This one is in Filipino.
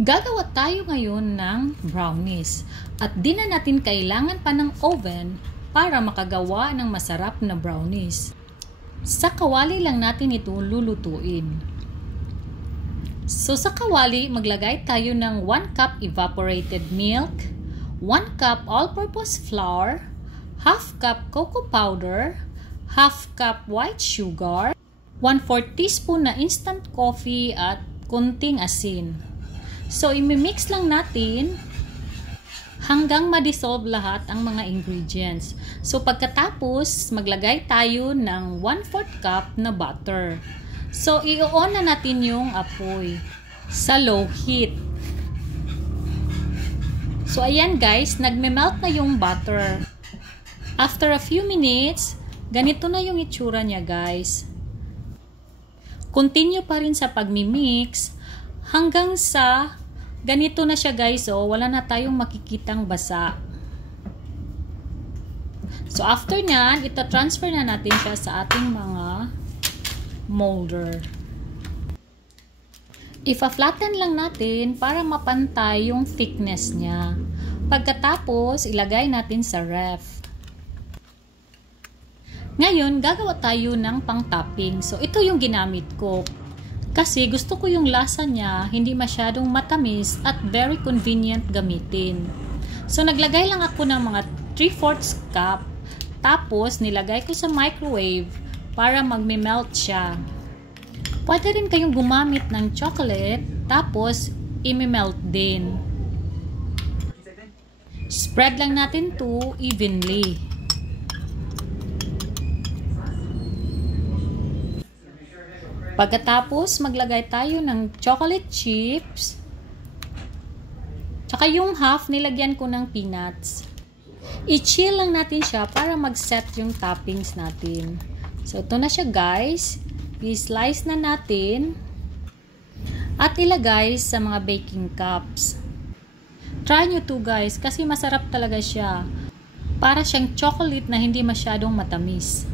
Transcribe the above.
Gagawa tayo ngayon ng brownies at di na natin kailangan pa ng oven para makagawa ng masarap na brownies. Sa kawali lang natin ito lulutuin. So sa kawali, maglagay tayo ng 1 cup evaporated milk, 1 cup all-purpose flour, half cup cocoa powder, half cup white sugar, 1/4 teaspoon na instant coffee at kunting asin. So, imimix lang natin hanggang ma-dissolve lahat ang mga ingredients. So, pagkatapos, maglagay tayo ng 1/4 cup na butter. So, i-on na natin yung apoy sa low heat. So, ayan guys, nagme-melt na yung butter. After a few minutes, ganito na yung itsura niya guys. Continue pa rin sa pagmimix hanggang sa ganito na siya guys, oh, wala na tayong makikitang basa. So after nyan, ita-transfer na natin siya sa ating mga molder. Ifa-flatten lang natin para mapantay yung thickness niya. Pagkatapos, ilagay natin sa ref. Ngayon, gagawa tayo ng pang-topping. So ito yung ginamit ko. Kasi gusto ko yung lasa niya, hindi masyadong matamis at very convenient gamitin. So, naglagay lang ako ng mga 3/4 cup. Tapos, nilagay ko sa microwave para magme-melt siya. Pwede rin kayong gumamit ng chocolate, tapos i-melt din. Spread lang natin to evenly. Pagkatapos, maglagay tayo ng chocolate chips. Tsaka yung half, nilagyan ko ng peanuts. I-chill lang natin siya para mag-set yung toppings natin. So, ito na siya guys. I-slice na natin. At ilagay sa mga baking cups. Try nyo to guys, kasi masarap talaga siya. Para siyang chocolate na hindi masyadong matamis.